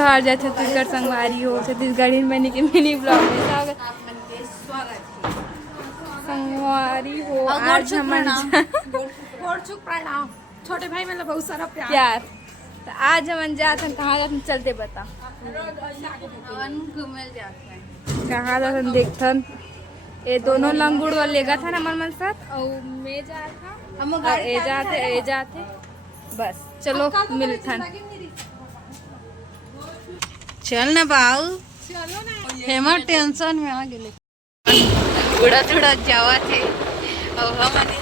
जोहार जय छत्तीसगढ़ संगवारी हो छत्तीसगढ़ी मैंने के मिनी ब्लॉग में संगवारी हो। आज हम छोटे भाई मतलब बहुत सारा प्यार तो आज हम जाते हैं कहाँ जाते चलते बता घूमे जाते हैं कहाँ जाते देखते ये दोनों लंगूड़ वाले लेगा था ना मन साथ और मैं जा था हम ए जाते बस चलो मिलते चल ना बाऊ हेमा टेंशन में आ गए थोड़ा थोड़ा जावा थे और हमने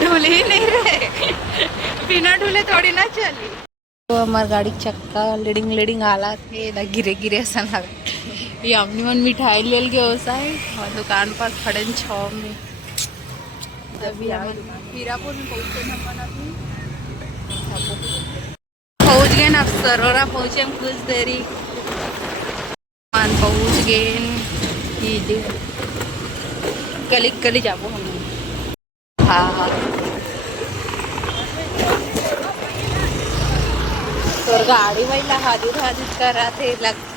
ढूले ही नहीं रहे बिना ढूले थोड़ी ना चली तो हमार गाड़ी चक्का लेडिंग आला थे ना गिरे गिरे ऐसा लगा ये अपनी मन मिठाई ले गए होसा है और दुकान पर खड़े छाव में अभी हम हीरापुर में पहुंचे पहुंच गए ना सरोरा पहुंचे हम कुछ देरी पहुंच गए गली गली जाबो हम हाँ तो गाड़ी भाई हाजिर कर रहा थे लगती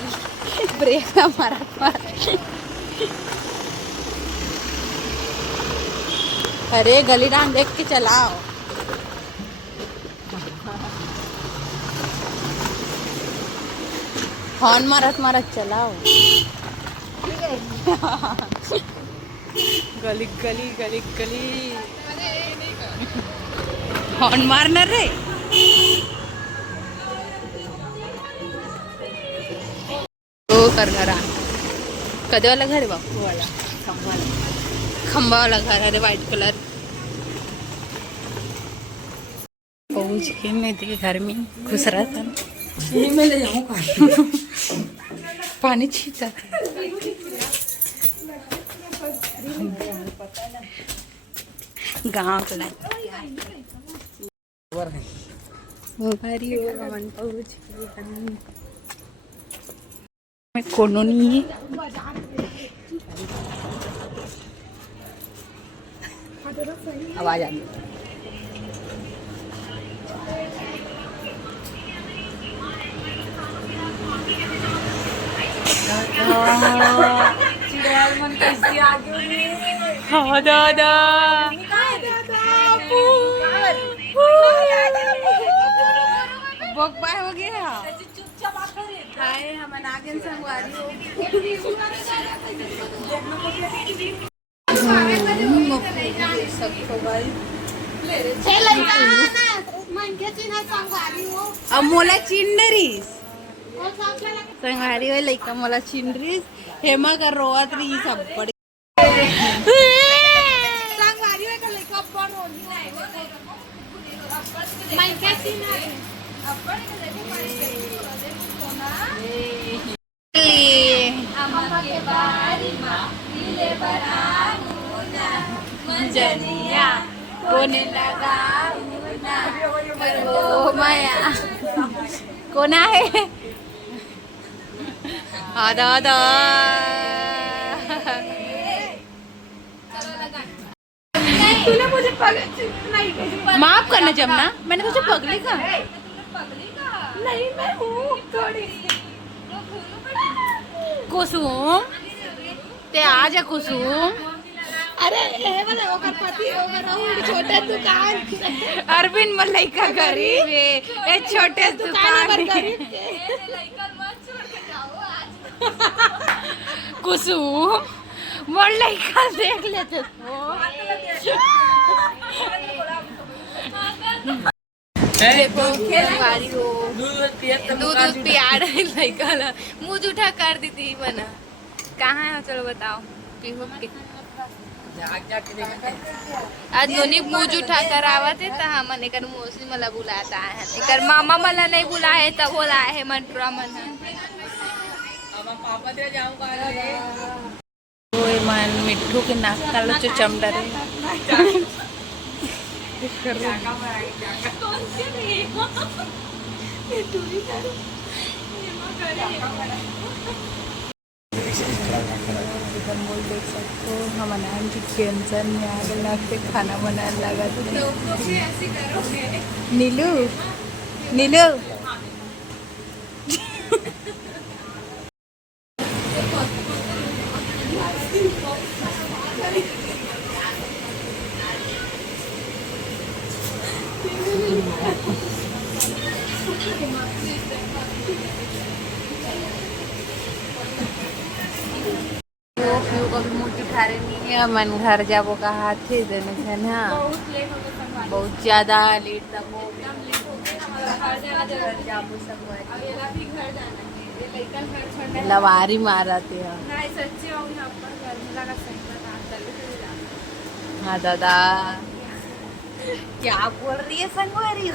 ब्रेक ना मारा अरे गली डांड देख के चलाओ हॉर्न मारत चलाओ गली गली गली गली हॉर्न मारना रे तो कर घर कदे वाला घर है बापू वाला खंबा वाला घर है वाइट कलर पहुंच के मैं देखे घर में घुस रहा था मैं ले जाऊँ पानी छींचा था गाँव के मैं कोनो नहीं है आवाज आ गई हाँ दादा बक बाय हो गया हाय हम नागिन संगवारी हो अब मोला चिन्नरीस संगवारी हो लइका मोला चिन्नरीस हेमा कर रोवत रही सब बड़ी संगवारी हो का लइका अपन होनी मैं क्या चिन्ना अपन के लेके पानी कोना अम्मा के बारी मां दिले बरामुना मंजनिया कोने लगा मुना करो माया कोना है आदा आदा तूने मुझे माफ करना जमुना मैंने तुझे पगली कहा नहीं मैं हूँ थोड़ी कुसुम ते आजा कुसुम अरे वाला ओकर पति ओकर छोटे दुकान अरविंद मलैका गरीब ए छोटे दुकान गरीब के लइका मत छोड़ के जाओ आज कुसुम मोर लइका देख लेते दूध पिया रही लइका मुँह जूठा कर दी थी बना कहाँ है चलो बताओ आज दोनों मुँह जूठा कर आवत है तो हम एक मौसी मला बुलाता है एक मामा मला नहीं बुला है तब बोला है मंटूरा मन मन मिट्ठू के नाक कालो जो चमड़ा मोल देख सकते हो। हम अनान की कैंसर में आ गए ना, फिर खाना बनाने लगा नीलू नीलू कभी मुझे उठा रहे नहीं है। मन घर जाबो का हाथ थे देने से ना बहुत ज़्यादा लेट तक हो लवारी मारा थे। हाँ दादा क्या बोल रही है संगवारी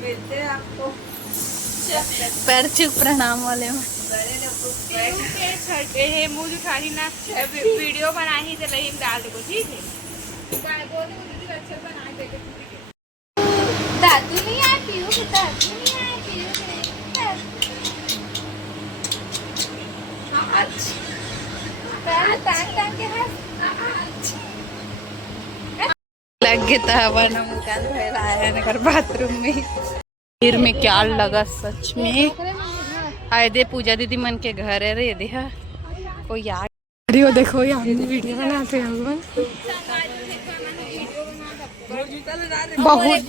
मिलते हैं आपको पैर चुप प्रणाम वाले में मुझे उठाही ना वीडियो बनाही तो लही डाल दो ठीक है। दादू नहीं आए पीयू दादू नहीं आए पीयू लग गया था ना मुकान आया ना कर बाथरूम में फिर में क्या लगा सच में। आए दे पूजा दीदी मन के घर है रे देखा कोई यार वीडियो देखो यार वीडियो बनाते हैं बहुत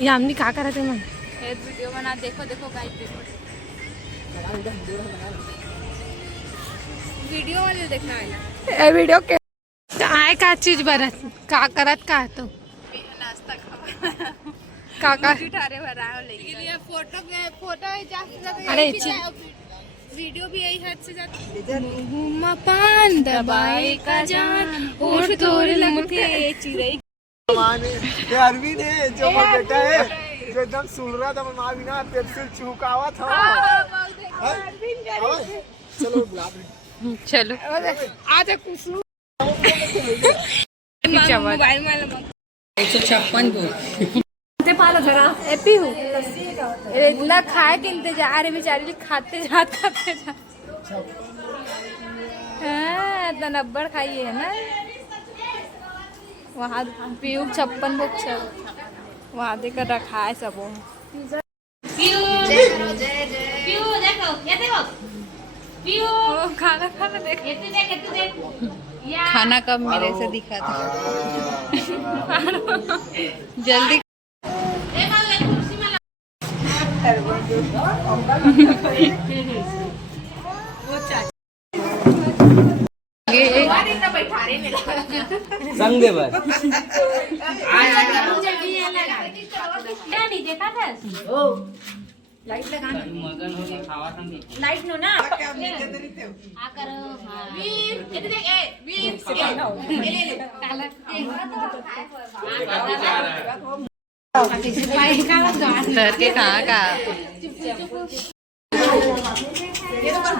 यामनी क्या कर रहे थे मन वीडियो बना देखो देखो गाइस देखो वीडियो वाले देखना है ना ए वीडियो के आए का चीज बरत का करत का तो नाश्ता खा काका उठारे भरा लेकिन फोटो जाते अरे वीडियो भी यही हद से जाता पान दबाई का जान और तोड़ लमके चिरई अरविंद है जो बेटा है जो एकदम सुन रहा था माँ बिना पेप्सिल चुकावा था। चलो बुला चलो आज कुछ मोबाइल में 156 को पालो जरा एपी हूँ इतना खाए के इंतजार है बेचारी खाते जा हाँ तो 90 खाइए है ना वहाँ पीयू 56 बुक वहाँ देकर रखा है सब खाना खाना देख खाना कब मेरे से दिखा था जल्दी संग दे बस लाइट लगाना लाइट नो ना आ करो वीर ये देख ए वीर ले काला सर के कहाँ का ये तो कर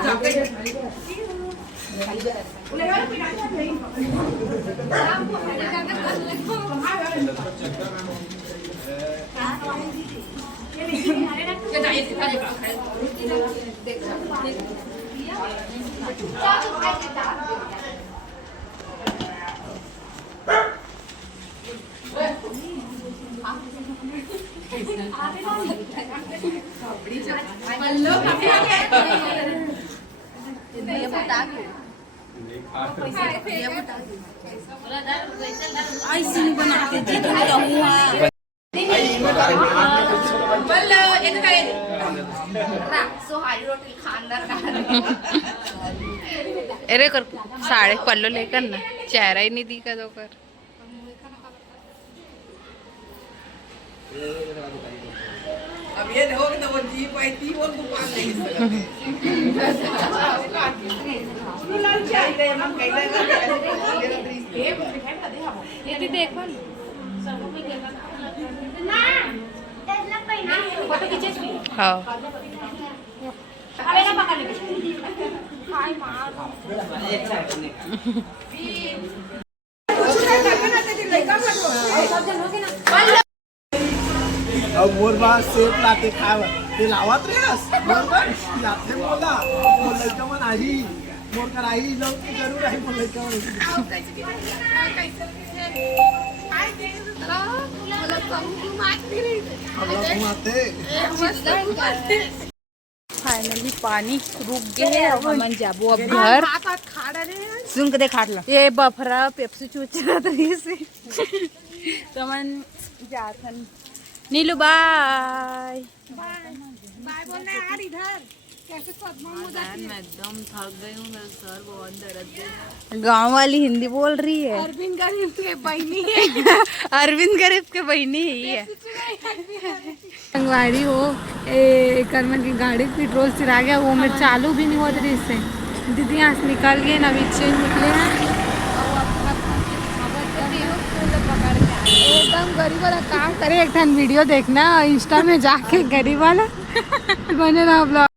बनाते जी अरे कर साड़े पल्लो लेकर ना चेहरा ही नहीं दिखा तो कर अब ये देखो कि वो जी पाई वो दुकान नहीं ये देखो हाँ अब मोर बात सेब लाते खावा ते लावत रेस बरोबर लाते बोला मोर लइका मन आही मोर कराही लोग जरूर आही मोर लइका मन हम लोग घुमाते फाइनली पानी रुक गए है अब हम जाबो अब घर सुन के देखाट लो ये बफरा पेप्सी चूचरा तरी से तो मन जाथन नीलू बाय बाय बोलना यार इधर कैसे सदमा हो जाती है। मैं एकदम थक गई हूँ मेरा सर बहुत दर्द दे गाँव वाली हिंदी बोल रही है अरविंद गरीब के बहनी है अरविंद गरीब के बहनी है संगवारी हो कर्मन की गाड़ी पेट्रोल चिरा गया वो मैं चालू भी नहीं हो रही इससे दीदी यहाँ से निकल गए ना बीच निकले हैं एकदम गरीब वाला काम करे एक वीडियो देखना इंस्टा में जाके गरीब वाला बने रहा ब्लॉग।